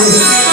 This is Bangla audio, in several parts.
ওই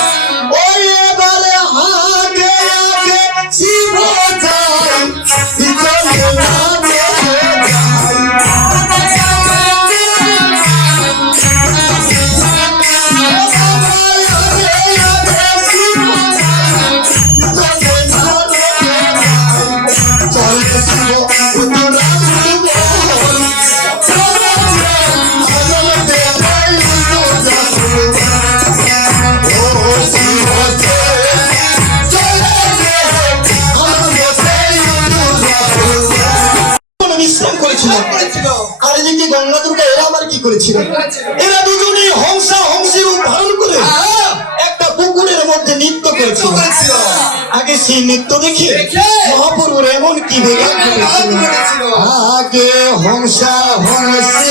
মহাপুরুর এমন কি। আগে হংসা হংসী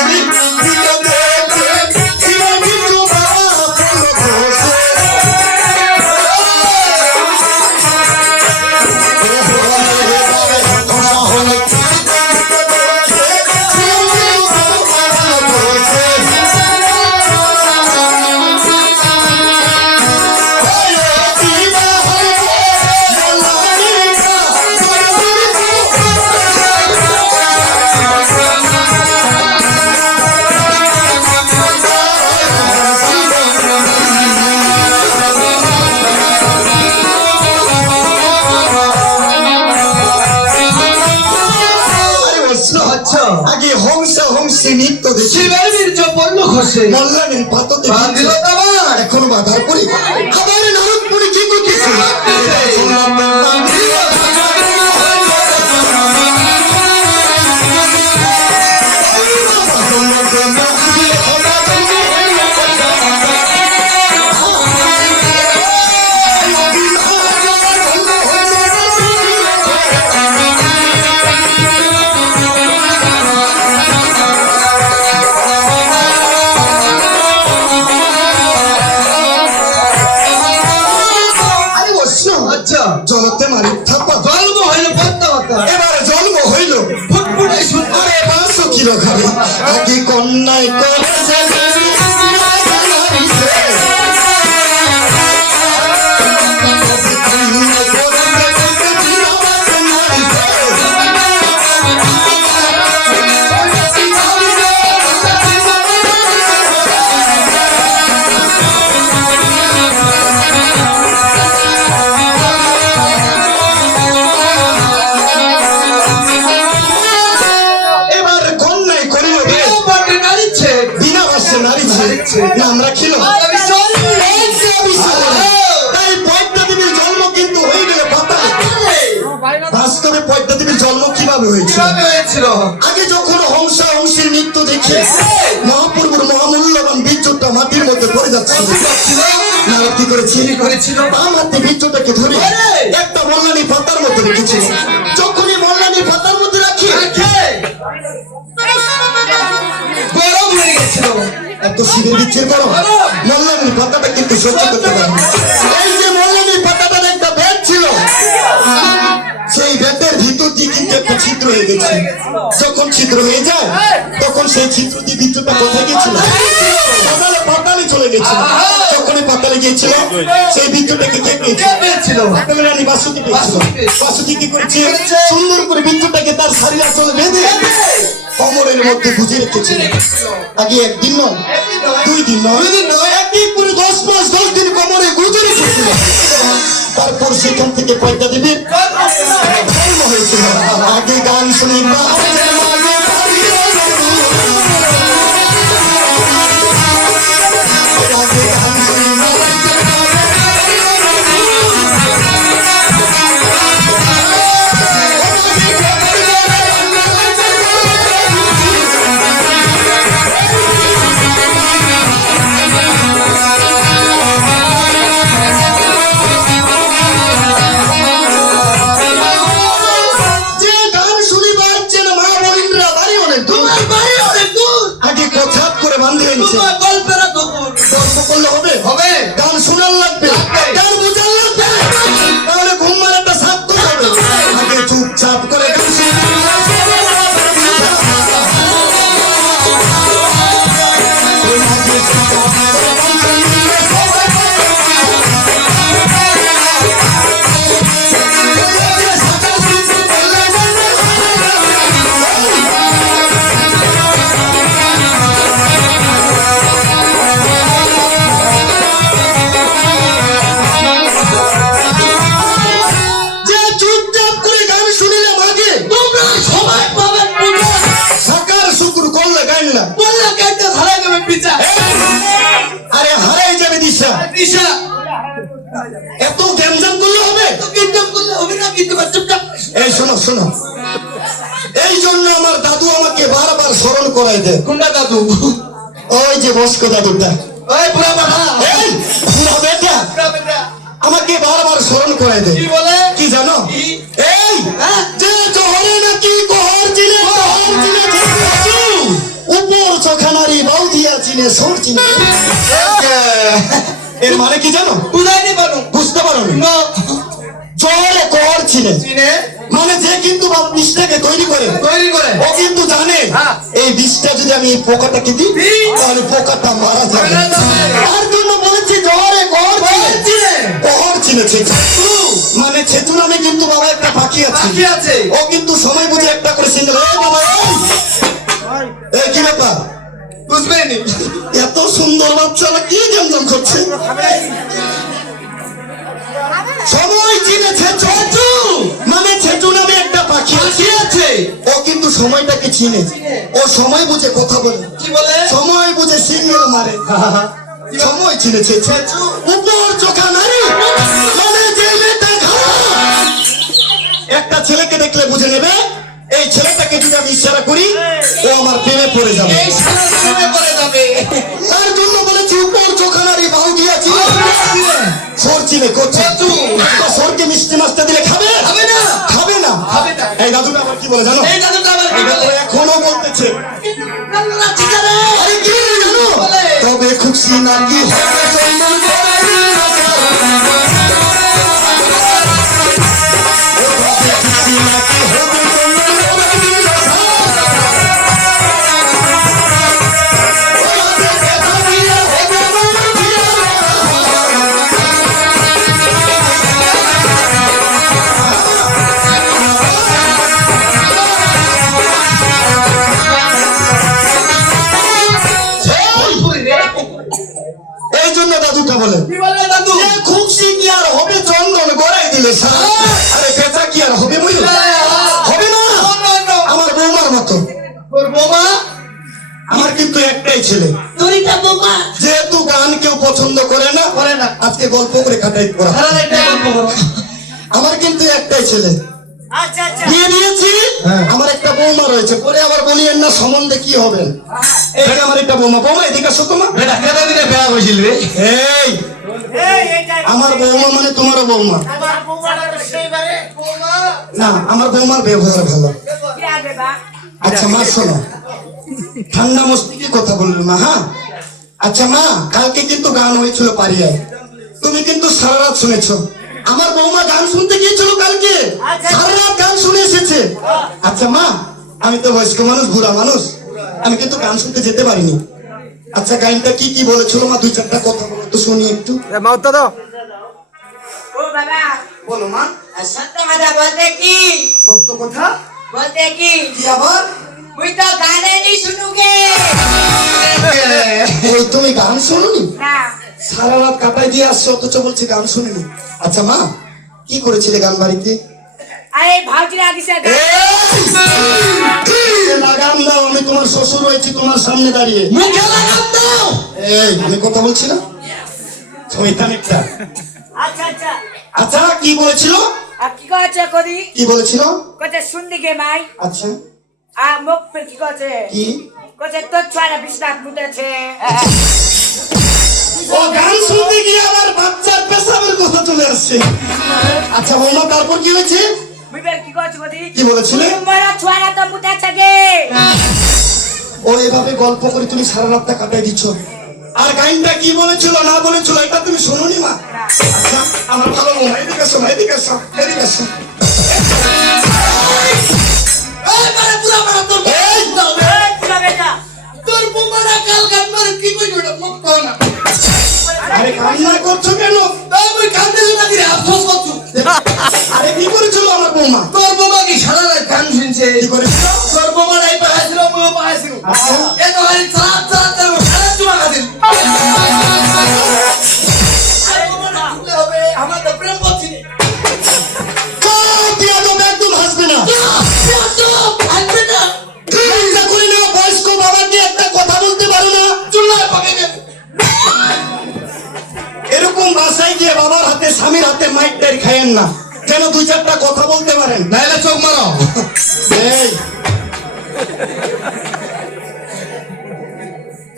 আগে হংসা হংসে নৃত্য দেখি শিবের বীর্য পড়ল মল্লানের পাততে কীভাবে হয়েছিল? আগে যখন হংসা হংসের নৃত্য দেখে মহাপ্রভুর মহামূল্যবান বীর্যটা মাটির মধ্যে পড়ে যাচ্ছে। নারদ কি করেছে করেছিল? বাম হাতে বীর্যটাকে ধরে একটা মল্লানি পাতার মধ্যে রেখেছে। যখনই মল্লানি পাতার মধ্যে রাখি রাখে। গরম হয়ে গেছিল। এত শিবের মল্লানির পাতাটা কিন্তু সহ্য করতে পারে ছিদ্র হয়ে গেছে। যখন ছিদ্র হয়ে যায় তখন সেই ছিদ্র দিয়ে বিদ্যুৎটা কোথায় গেছিল পাতালে পাতালে চলে গেছিল যখনই পাতালে গিয়েছিল সেই বিদ্যুৎটাকে কে পেয়েছিল? রানী বাসুতি পেয়েছিল। বাসুতি কি করেছে? সুন্দর করে বিদ্যুৎটাকে তার শাড়ি আঁচলে বেঁধে কমরের মধ্যে গুজে রেখেছিল। আগে একদিন নয়। দুই দিন নয় দুই দিন নয়। একদিন করে দশ মাস দশ দিন কমরে গুজে রেখেছিল। তারপর সেখান থেকে পয়দা এত গ্যামজাম করলে হবে? কিডন্যাপ করলে হবে না? কিন্তু এই শোনো শোনো। এই জন্য আমার দাদু আমাকে বারবার স্মরণ করাই দেয়। কোনটা দাদু? ওই যে বস্ক দাদুটা। ওই বুড়া মাথা এই বুড়া বেটা। আমাকে বারবার স্মরণ করাই দেয়। কি বলে? কি জানো? এই হ্যাঁ? যে জহরে নাকি কহর চিনে কহর চিনে চিনে উপর চোখানারি বাউদিয়া চিনে সর চিনে। এর মানে কি জানো? বুঝাইনি পারু। বুঝতে পারো না। কহর চিনে চিনে মানে যে কিন্তু বাপ বিষটাকে তৈরি করে। তৈরি করে। ও কিন্তু জানে। হ্যাঁ। এই বিষটা যদি আমি এই পোকাটাকে দিই। তাহলে পোকাটা মারা যাবে। তার জন্য বলেছি কহর চিনে চিনে কহর চিনেছে মানে ছেতু নামে কিন্তু বাবা একটা পাখি আছে। বাকি আছে। ও কিন্তু সময় বুঝে একটা করে সিঙ্গেল এই বাবা এই! এই কি ব্যাপার? বুঝবেনি এত সুন্দর বাচ্চারা কি জমজম করছে? সময় চিনেছে ছেচু মানে ছেচু নামে একটা পাখি আছে। ও কিন্তু সময়টাকে চিনে। ও সময় বুঝে কথা বলে। কি বলে? সময় বুঝে সিঙ্গেল মারে। সময় চিনেছে ছেচু উপর চোখা নারী। মানে যে মেয়েটা একটা ছেলেকে দেখলে বুঝে নেবে এই ছেলেটাকে যদি আমি ইশারা করি ও আমার প্রেমে পড়ে যাবে। এই সারা প্রেমে পড়ে যাবে। তার জন্য বলেছি উপর চোখানারি বাহু দিয়েছি সর চিনে। করছে। সরকে মিষ্টি মাছটা দিলে খাবে? খাবে না। খাবে না। এই দাদুটা আবার কি বলে জানো? এই দাদুটা আবার কি বলে? এখনও বলতেছে। কান্না চিকারে আরে কি জানো? তবে খুশি নাকি? হবে আজকে গল্প করে কাটাই করা। আমার কিন্তু একটাই ছেলে। আচ্ছা আচ্ছা। বিয়ে দিয়েছি আমার একটা বৌমা রয়েছে। পরে আবার বলিয়েন না সম্বন্ধে কি হবে। এই আমার একটা বৌমা। বৌমা এদিকে আসো এই আমার বৌমা মানে তোমারও বৌমা। না আমার বৌমার ব্যবহার ভালো। আচ্ছা মা শোনো। ঠান্ডা মস্তিকে কথা বলল না হ্যাঁ? আচ্ছা মা কালকে কিন্তু গান হয়েছিল পারিয়ায় তুমি কিন্তু সারা রাত শুনেছো। আমার বৌমা গান শুনতে গিয়েছিল কালকে। আচ্ছা। সারা রাত গান শুনে এসেছে। আচ্ছা মা আমি তো বয়স্ক মানুষ বুড়া মানুষ। আমি কিন্তু গান শুনতে যেতে পারিনি। আচ্ছা গানটা কি কি বলেছিল মা? দুই চারটা কথা বলো তো শুনি একটু। মাউতা দাও। ও বাবা বলো মা। সত্য কথা বলতে কি? সত্য কথা? বলতে কি? কি আবার? মুই তো গানে নি শুনুগে ওই তুমি গান শোনোনি? না। সারা রাত কাটাই দিয়ে আসছে অথচ বলছে গান শুনিনি। আচ্ছা মা কি করেছিলে গান বাড়িতে? আরে লাগাম দাও আমি তোমার শ্বশুর হয়েছি তোমার সামনে দাঁড়িয়ে। মুখে লাগাম দাও। এই আমি কথা বলছি না? শয়তানিকটা আচ্ছা আচ্ছা। আচ্ছা কি বলেছিল? আর কি করি কি বলেছিল? কচ্ছে শুনলি গে মাই? আচ্ছা। মুখ পে কি কি? তোর ও গান শুনতে গিয়ে আবার বাচ্চার পেশাবের কথা চলে আসছে। আচ্ছা বৌমা তারপর কি হয়েছে? কি বলেছিলে? ও এভাবে গল্প করে তুমি সারা রাতটা কাটাই দিচ্ছ। আর গাইনটা কি বলেছিল না বলেছিল এটা তুমি শোনোনি মা? আচ্ছা আমার ভালো মনে হয় এদিকে শোনো এদিকে শোনো এদিকে শোনো তোর বোমারা কাল গান মারে কি কই ওটা? মুখ না। আরে কান্না করছ কেন? মুই কান্দে না দিরে আফসোস করছ? আরে কি করেছিল আমার বৌমা? তোর বৌমা কি সারা রাত গান শুনছে? কি করেছিল তোর বৌমা নাই পাহাইছিল মুও পাহাইছিল গিয়ে বাবার হাতে স্বামীর হাতে মাইক টাইর খাইয়েন না। যেন দুই চারটা কথা বলতে পারেন? নাইলে চোখ মারো। এই।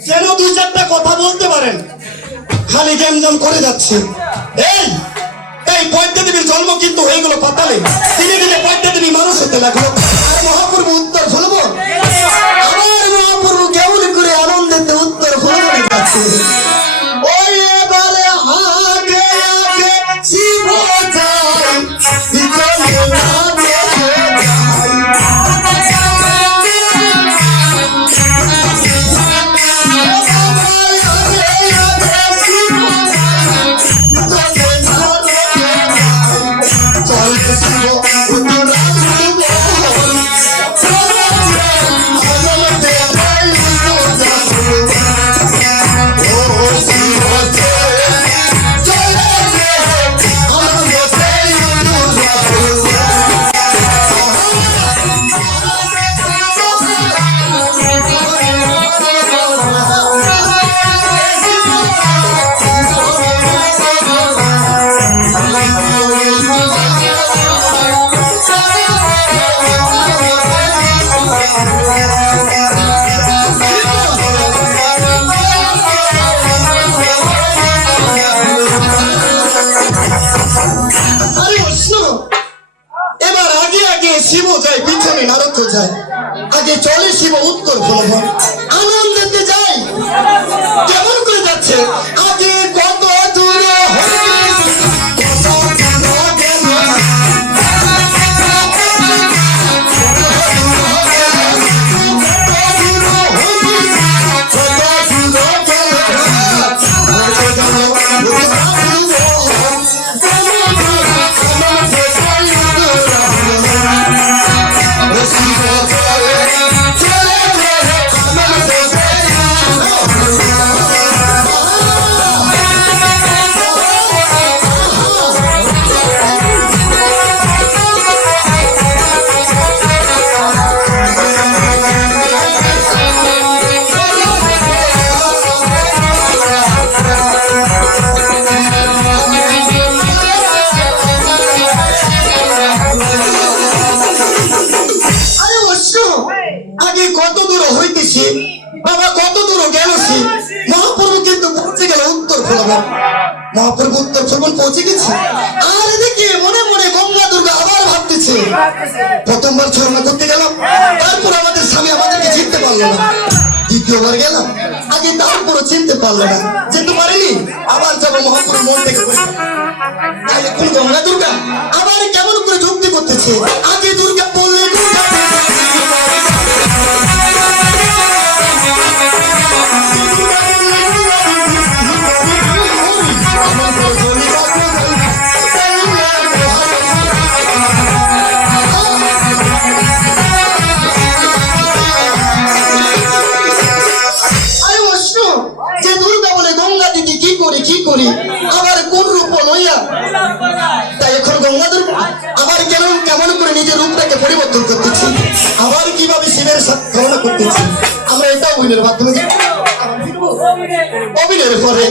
যেন দুই চারটা কথা বলতে পারেন? খালি গেমজাম করে যাচ্ছে। এই এই পদ্মা দেবীর জন্ম কিন্তু হয়ে গেল পাতালে। দিনে দিনে পদ্মা দেবী মানুষ হতে লাগল। আর মহাপ্রভু উত্তর ফুলবো আমার মহাপ্রভু কেমন করে আনন্দেতে উত্তর ফুলবো যাচ্ছে যায় আগে চলে শিব উত্তর ফলভ উত্তর মহাপ্রভু উত্তর ফলবন পৌঁছে গেছে। আর এদিকে মনে মনে গঙ্গা দুর্গা আবার ভাবতেছে। প্রথমবার ছড়না করতে গেলাম, তারপর আমাদের স্বামী আমাদেরকে চিনতে পারল না। দ্বিতীয়বার গেলাম, আগে তারপরও চিনতে পারল না। যেতে পারিনি, আবার যাব মহাপ্রভু মন থেকে তাই এখন গঙ্গা দুর্গা আবার কেমন করে যুক্তি করতেছে? তাই এখন গঙ্গাধর আবার কেন কেমন করে নিজের রূপটাকে পরিবর্তন করতেছি? আবার কীভাবে শিবের সাথে করতেছি? আমরা এটা অভিনয়ের মাধ্যমে। অভিনয়ের পরে